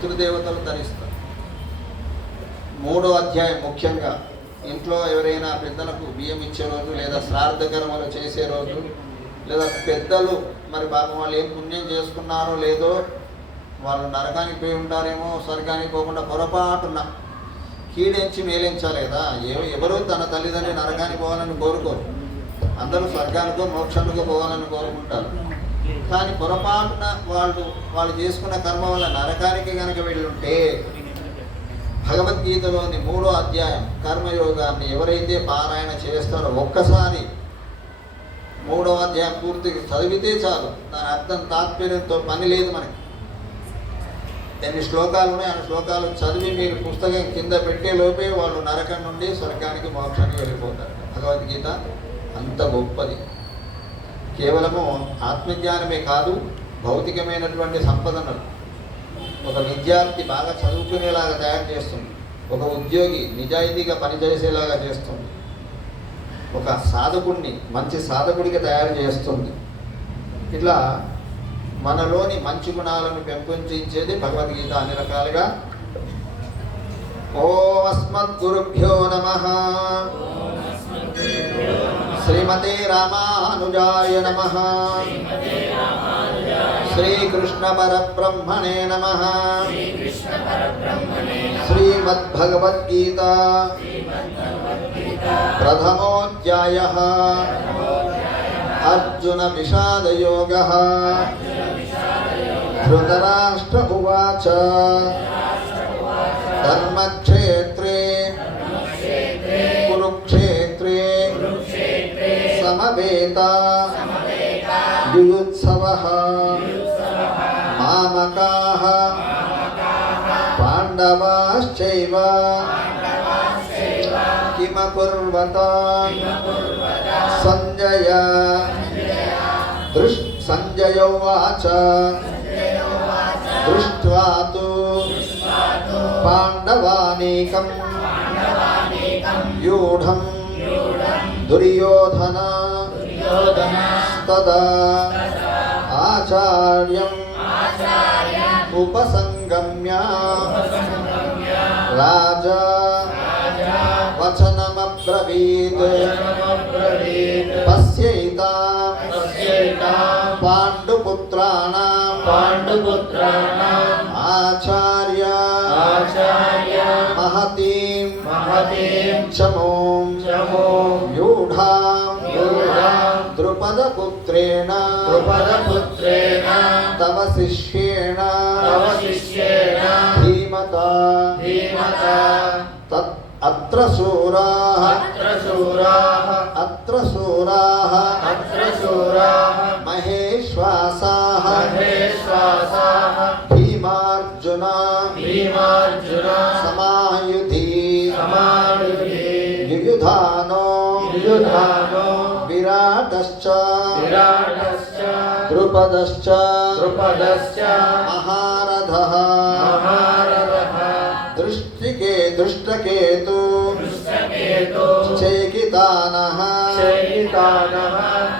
పితృదేవతలు ధరిస్తారు. మూడో అధ్యాయం ముఖ్యంగా ఇంట్లో ఎవరైనా పెద్దలకు బియ్యం ఇచ్చే రోజు లేదా శ్రాద్ధ కర్మలు చేసే రోజు లేదా పెద్దలు మరి పాపం వాళ్ళు ఏం పుణ్యం చేసుకున్నారో లేదో వాళ్ళు నరకానికి పోయి ఉంటారేమో స్వర్గానికి పోకుండా పొరపాటున కీడెంచి మేలించలేదా? ఏ ఎవరు తన తల్లిదండ్రి నరకానికి పోవాలని కోరుకోరు? అందరూ స్వర్గానికో మోక్షానికో పోవాలని కోరుకుంటారు. కానీ పొరపాటున వాళ్ళు వాళ్ళు చేసుకున్న కర్మ వల్ల నరకానికి కనుక వెళ్ళుంటే భగవద్గీతలోని మూడో అధ్యాయం కర్మయోగాన్ని ఎవరైతే పారాయణ చేస్తారో ఒక్కసారి మూడో అధ్యాయం పూర్తిగా చదివితే చాలు. దాని అర్థం తాత్పర్యంతో పని లేదు మనకి. ఎన్ని శ్లోకాలు ఉన్నాయి ఆ శ్లోకాలు చదివి మీరు పుస్తకం కింద పెట్టే లోపే వాళ్ళు నరకం నుండి స్వర్గానికి మోక్షానికి వెళ్ళిపోతారు. భగవద్గీత అంత గొప్పది. కేవలము ఆత్మజ్ఞానమే కాదు భౌతికమైనటువంటి సంపదను ఒక విద్యార్థి బాగా చదువుకునేలాగా తయారు చేస్తుంది. ఒక ఉద్యోగి నిజాయితీగా పనిచేసేలాగా చేస్తుంది. ఒక సాధకుడిని మంచి సాధకుడిగా తయారు చేస్తుంది. ఇట్లా మనలోని మంచి గుణాలను పెంపొందించేది భగవద్గీత అన్ని రకాలుగా. ఓం అస్మద్గురుభ్యో నమ. श्रीमते रामानुजाय नमः। श्रीकृष्णपरब्रह्मणे नमः। श्रीमद्भगवद्गीता। प्रथमोऽध्यायः। अर्जुनविषादयोगः। धृतराष्ट्र उवाच। धर्मक्षेत्र సమవేత యుయుత్సవ. మామకాః. పాండవాశ్చైవ. కిమకుర్వత. సంజయ. దృష్ సంజయ ఉవాచ దృష్ట్వా పాండవానీకం. యూఢం. దుర్యోధన. తదా ఆచార్యం ఉపసంగమ్య రాజా వచనమబ్రవీత్ పశ్యైతా పాండుపుత్రాణం పాండుపుత్రాణం ఆచార్య ఆచార్య మహతీం ద్రుపదపుత్రేణ ద్రుపదపుత్రేణ తవ శిష్యేణ. తవ శిష్యేణ. ధీమత. ధీమత. తత్ అత్ర శూరాः అత్ర శూరాः అత్ర శూరాः అత్ర శూరాः మహేశ్వాసాः. మహేశ్వాసాः. భీమార్జున. భీమార్జున. సమాయుధి. సమాయుధి. యుయుధానో యుయుధానో विराटश्च विराटश्च द्रुपदश्च। द्रुपदश्च। महारथः। महारथः। दृष्टिके दृष्टकेतु। दृष्टकेतु। चैकितानः। चैकितानः।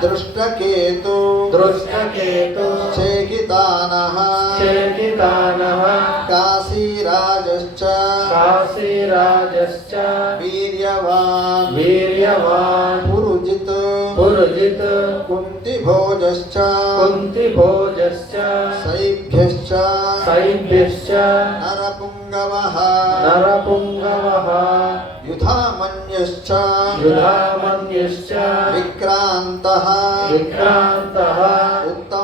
दृष्टकेतु। दृष्टकेतु। काशीराजश्च। काशीराजश्च। वीर्यवान्। वीर्यवान्। कुन्तिभोजश्च। कुन्तिभोजश्च। शैभ्यश्च शैभ्यश्च नरपुङ्गवः। नरपुङ्गवः। युधामन्यश्च। युधामन्यश्च। विक्रान्तः। विक्रान्तः। उत्तम।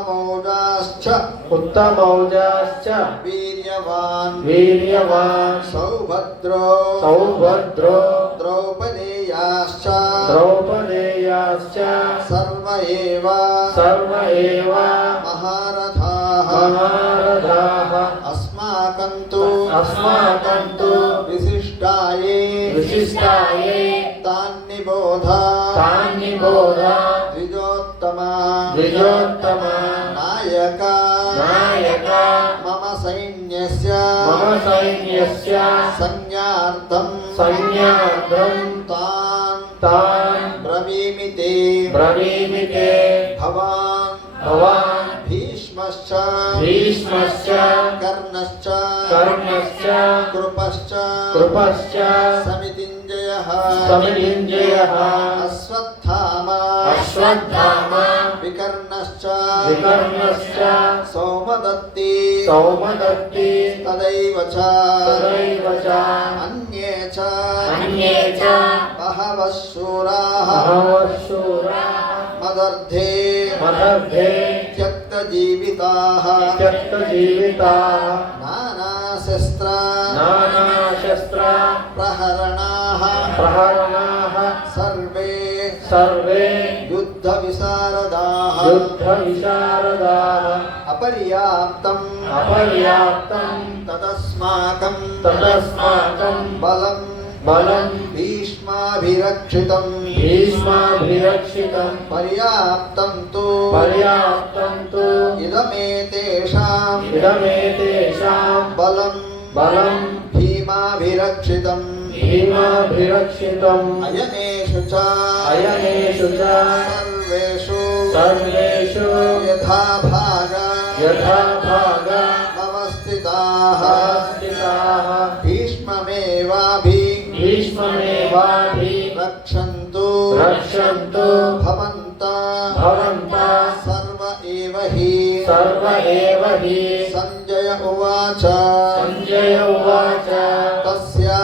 ఉత్తమౌజాశ్చ వీర్యవాన్ వీర్యవాన్ సౌభద్రో సౌభద్రో ద్రౌపదేయాశ్చ ద్రౌపదేయాశ్చ సర్వ ఏవ సర్వ ఏవ మహారథాః మహారథాః అస్మాకం తు అస్మాకం తు విశిష్టాయే విశిష్టాయే తాన్నిబోధ తాన్నిబోధ ద్విజోత్తమ ద్విజోత్తమ मनसैन्यस्य संज्ञार्थं संज्ञार्थं तान् तान् ब्रवीमिते ब्रवीमिते भवान् भवान् भीष्मश्च भीष्मश्च कर्णश्च कर्णश्च कृपश्च कृपश्च समितिञ्जयः समितिञ्जयः अश्वत्थामा अश्वत्थामा विकर्णश्च। विकर्णश्च। सौमदत्ती। सौमदत्ती। तदैव च। तदैव च। अन्ये च। अन्ये च। बहवः शूराः। बहवः शूराः। मदर्धे मदर्थे। त्यक्तजीविताः। त्यक्तजीविताः। नानाशस्त्र नानाशस्त्र। प्रहरणाः। प्रहरणाः। सर्वे। सर्वे। युद्धविशारदाः। युद्धविशारदाः। अपर्याप्तम्। अपर्याप्तं तदस्माकं तदस्माकं बलं बलं भीष्माभिरक्षितम्। भीष्माभिरक्षितं पर्याप्तं तु। पर्याप्तं तु। इदमेतेषाम् इदमेतेषां बलं बलं भीमाभिरक्षितम्। भीमाभिरक्षितम्। अयनेषु च। अयनेषु च। सर्वेषु। सर्वेषु। यथा भाग। यथा भागा। भीष्ममेवाभि। रक्षन्तु रक्षन्तु भवन्ता भवन्तः सर्व एव हि सर्व एव हि सञ्जय उवाच सञ्जय उवाच तस्य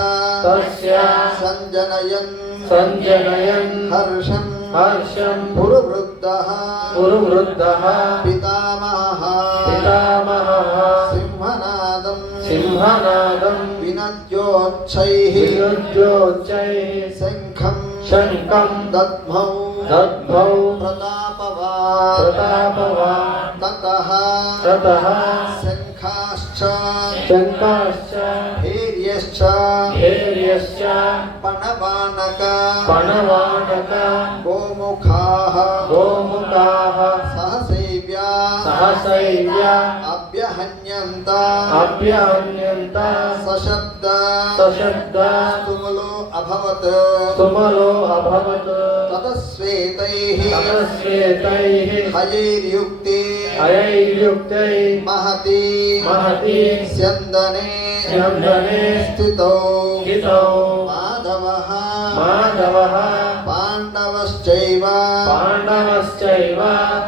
तस्य सञ्जनयन् सञ्जनयन् हर्षम् हर्षं पुरुवृद्धः पुरुवृद्धः पितामहः पितामहः सिंहनादम् सिंहनादं विनद्योच्छैः विरुद्ध्योच्चैः शङ्खम् शङ्खं दद्मौ दद्मौ प्रतापवान्। प्रतापवान्। ततः ततः शङ्खाश्च। शङ्काश्च भैर्यश्च धैर्यश्च। पणवानक। पणवानक। गोमुखाः। गोमुखाः। सहसैव्या। सहसैव्या। అభ్యంత అభ్యాన్యంత సశబ్ద. సశబ్ద. తుములో అభవత్. తుమలో అభవత్. తదశ్వేతైః తదశ్వేతైః హయైర్యుక్తే. హయైర్యుక్తై. మహతి. మహతి. స్యందనే. స్యందనే. స్థితౌ. స్థితౌ. మాధవః. మాధవः. పాండవశ్చైవ. పాండవశ్చైవ.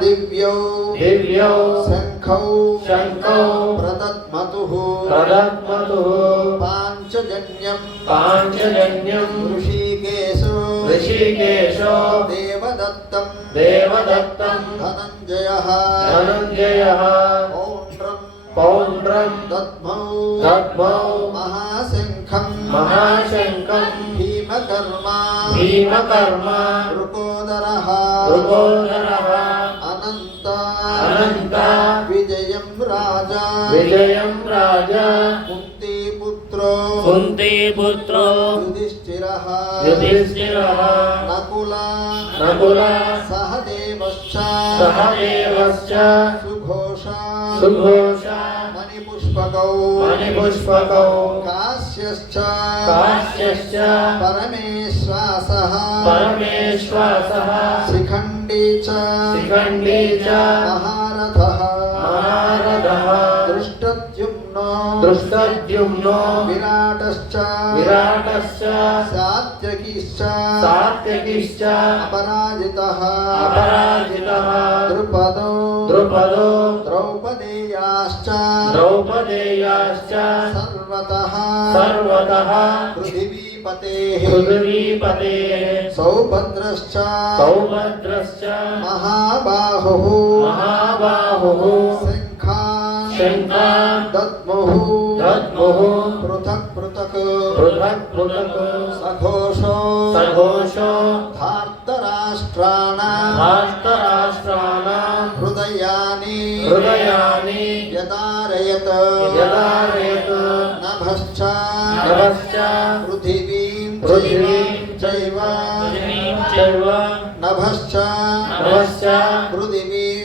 దివ్యౌ. దివ్యౌ. शङ्खौ शङ्कौ प्रदद्मतुः प्रदत्मतुः पाञ्चजन्यम् पाञ्चजन्यम् ऋषिकेशो ऋषिकेशो देवदत्तम् देवदत्तम् धनञ्जयः धनञ्जयः पौण्ड्रम् पौण्ड्रम् दद्मौ दद्मौ महाशङ्खम् महाशङ्कम् भीमकर्मा भीमकर्म वृकोदरः मृगोदरः अनन्त अनन्त विजयम् విజయం రాజా. పుత్రో పుత్రో యుధిష్ఠిర. యుధిష్ఠిర. నకుల. నకుల. సహదేవశ్చ. సహదేవశ్చ. సుఘోష. సుఘోష. మణిపుష్పకౌ. మణిపుష్పకౌ. కాశ్యశ్చ. కాశ్యశ్చ. పరమేశ్వాసః. పరమేశ్వాసः. శిఖండి చ. శిఖండి చ. दृष्टद्युम्नो विराटश्च विराटश्च सात्यकीश्च सात्यकिश्च अपराजितः अपराजितः द्रुपदो द्रुपदो द्रौपदेयाश्च द्रौपदेयाश्च सर्वतः सर्वतः पृथिवीपतेः पृथिवीपतेः सौभद्रश्च सौभद्रश्च महाबाहुः महाबाहुः दद्मुः दद्मुः पृथक् पृथक् पृथक् पृथक् सघोषो सघोषो धार्तराष्ट्राणां धार्तराष्ट्राणां हृदयानि हृदयानि यदारयत यदारयत नभश्च नभश्च पृथिवीं पृथिवीं चैव चैव नभश्च नभश्च